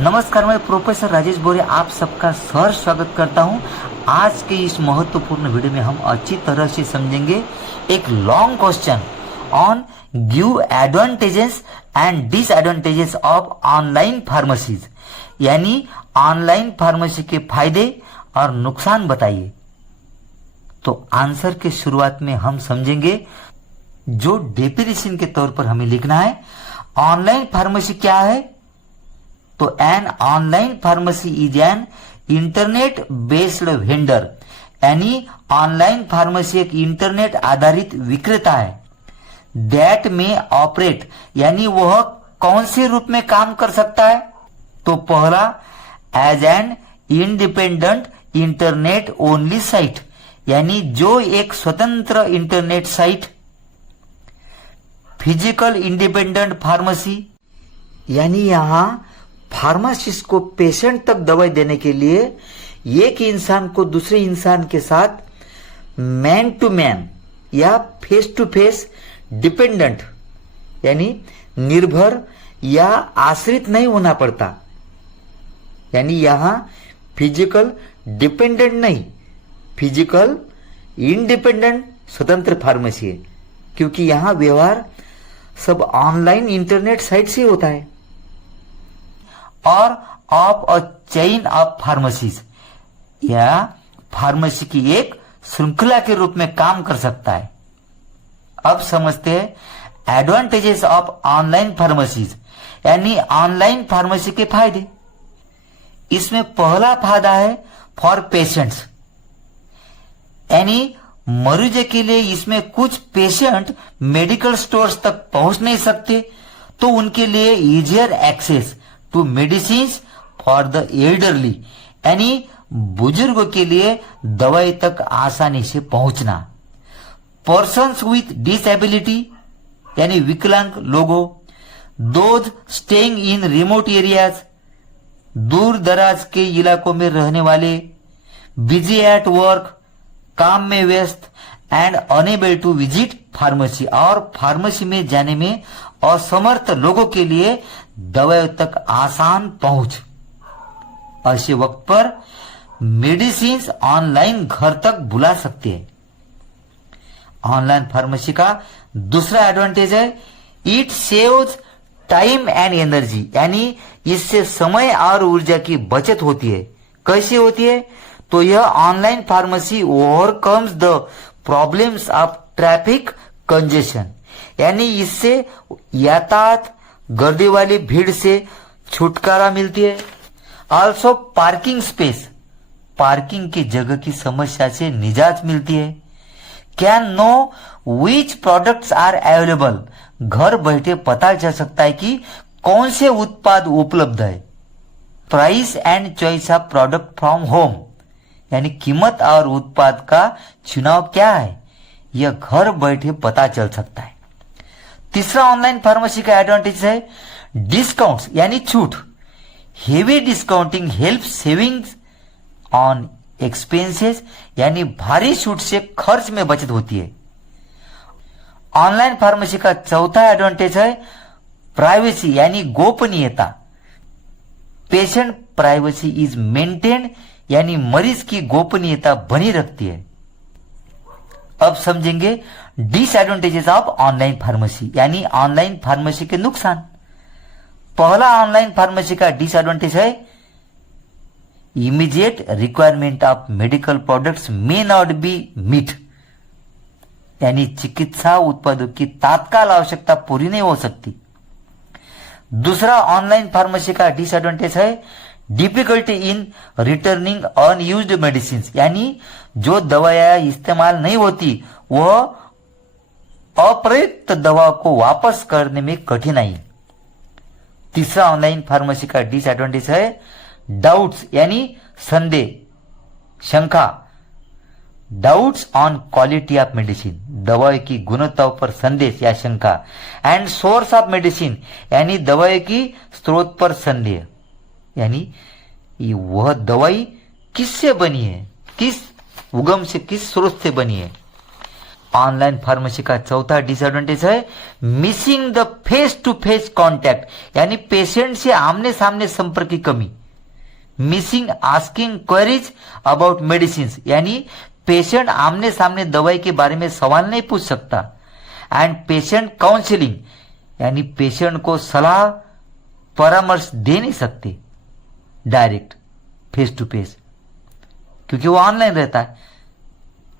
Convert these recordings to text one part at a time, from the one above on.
नमस्कार, मैं प्रोफेसर राजेश बोरे आप सबका सहर्ष स्वागत करता हूं। आज के इस महत्वपूर्ण वीडियो में हम अच्छी तरह से समझेंगे एक long question on give advantages and disadvantages of online pharmacies, यानी ऑनलाइन फार्मेसी के फायदे और नुकसान बताइए। तो आंसर के शुरुआत में हम समझेंगे जो डेफिनेशन के तौर पर हमें लिखना है। ऑनलाइन फार्मेसी क्या है? तो an online pharmacy is an internet based vendor, यानी ऑनलाइन फार्मेसी एक इंटरनेट आधारित विक्रेता है। दैट में ऑपरेट, यानी वह कौन से रूप में काम कर सकता है? तो पहला, as an independent internet only site, यानी जो एक स्वतंत्र internet site. Physical independent pharmacy, यानी यहां फार्मासिस्ट को पेशेंट तक दवाई देने के लिए एक इंसान को दूसरे इंसान के साथ मैन टू मैन या फेस टू फेस डिपेंडेंट, यानी निर्भर या आश्रित नहीं होना पड़ता। यानी यहां फिजिकल डिपेंडेंट नहीं, फिजिकल इंडिपेंडेंट स्वतंत्र फार्मेसी है, क्योंकि यहां व्यवहार सब ऑनलाइन इंटरनेट साइट से होता है। और of a chain of pharmacies, या फार्मेसी की एक श्रृंखला के रूप में काम कर सकता है। अब समझते हैं एडवांटेजेस ऑफ ऑनलाइन फार्मेसीज, यानी ऑनलाइन फार्मेसी के फायदे। इसमें पहला फायदा है फॉर पेशेंट्स, यानी मरीज के लिए इसमें कुछ पेशेंट मेडिकल स्टोर्स तक पहुंच नहीं सकते, तो उनके लिए easier access to medicine for the elderly, यानी बुजुर्गों के लिए दवाई तक आसानी से पहुंचना। पर्सन्स विथ डिसेबिलिटी, यानी विकलांग लोगों। Those staying in remote areas, दूर दराज के इलाकों में रहने वाले। बिजी एट वर्क, काम में व्यस्त। And unable to visit pharmacy, और फार्मेसी में जाने में असमर्थ लोगों के लिए दवाई तक आसान पहुंच। ऐसे वक्त पर मेडिसिन ऑनलाइन घर तक बुला सकते हैं। ऑनलाइन फार्मेसी का दूसरा एडवांटेज है it saves time and energy, यानी इससे समय और ऊर्जा की बचत होती है। कैसे होती है? तो यह online pharmacy overcomes the problems of traffic congestion, यानी इससे यातायात गर्दी वाली भीड़ से छुटकारा मिलती है। ऑल्सो पार्किंग स्पेस, पार्किंग की जगह की समस्या से निजात मिलती है। Can know which products are available, घर बैठे पता चल सकता है कि कौन से उत्पाद उपलब्ध है। Price and choice of product from home, यानी कीमत और उत्पाद का चुनाव क्या है, यह घर बैठे पता चल सकता है। तीसरा ऑनलाइन फार्मेसी का एडवांटेज है डिस्काउंट्स, यानी छूट। Heavy discounting help savings on expenses, यानी भारी छूट से खर्च में बचत होती है। ऑनलाइन फार्मेसी का चौथा एडवांटेज है प्राइवेसी, यानी गोपनीयता। पेशेंट प्राइवेसी इज मेंटेन्ड, यानी मरीज की गोपनीयता बनी रखती है। अब समझेंगे डिसएडवांटेजेस ऑफ ऑनलाइन फार्मेसी, यानी ऑनलाइन फार्मेसी के नुकसान। पहला ऑनलाइन फार्मेसी का डिसएडवांटेज है immediate requirement of medical products may not be meet, यानी चिकित्सा उत्पादों की तात्काल आवश्यकता पूरी नहीं हो सकती। दूसरा ऑनलाइन फार्मेसी का डिसएडवांटेज है difficulty in returning unused medicine, यानी जो दवाएं इस्तेमाल नहीं होती वह अप्रयुक्त दवा को वापस करने में कठिनाई। तीसरा ऑनलाइन फार्मेसी का डिसएडवांटेज है डाउट्स, यानी संदेह, शंका। Doubts on quality of medicine, दवाई की गुणवत्ता पर संदेह या शंका। एंड सोर्स ऑफ मेडिसिन, यानी दवाई की स्रोत पर संदेह, यानी वह दवाई किससे बनी है, किस उगम से, किस स्रोत से बनी है। ऑनलाइन फार्मेसी का चौथा डिसएडवांटेज है missing the face to face contact, यानी पेशेंट से आमने सामने संपर्क की कमी। Missing asking queries about medicine, यानी पेशेंट आमने सामने दवाई के बारे में सवाल नहीं पूछ सकता। एंड पेशेंट काउंसलिंग, यानी पेशेंट को सलाह परामर्श दे नहीं सकते डायरेक्ट फेस टू फेस, क्योंकि वो ऑनलाइन रहता है।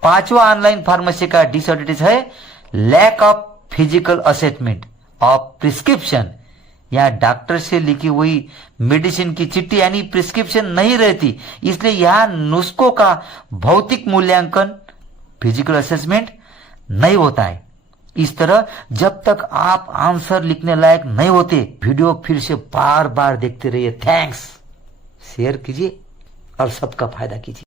पांचवा ऑनलाइन फार्मेसी का डिसएडवांटेज है lack of physical assessment of prescription. यहाँ डॉक्टर से लिखी हुई मेडिसिन की चिट्ठी यानी प्रिस्क्रिप्शन नहीं रहती, इसलिए यहाँ नुस्खों का भौतिक मूल्यांकन फिजिकल असेसमेंट नहीं होता है। इस तरह जब तक आप आंसर लिखने लायक नहीं होते, वीडियो फिर से बार बार देखते रहिए। थैंक्स, शेयर कीजिए और सबका फायदा कीजिए।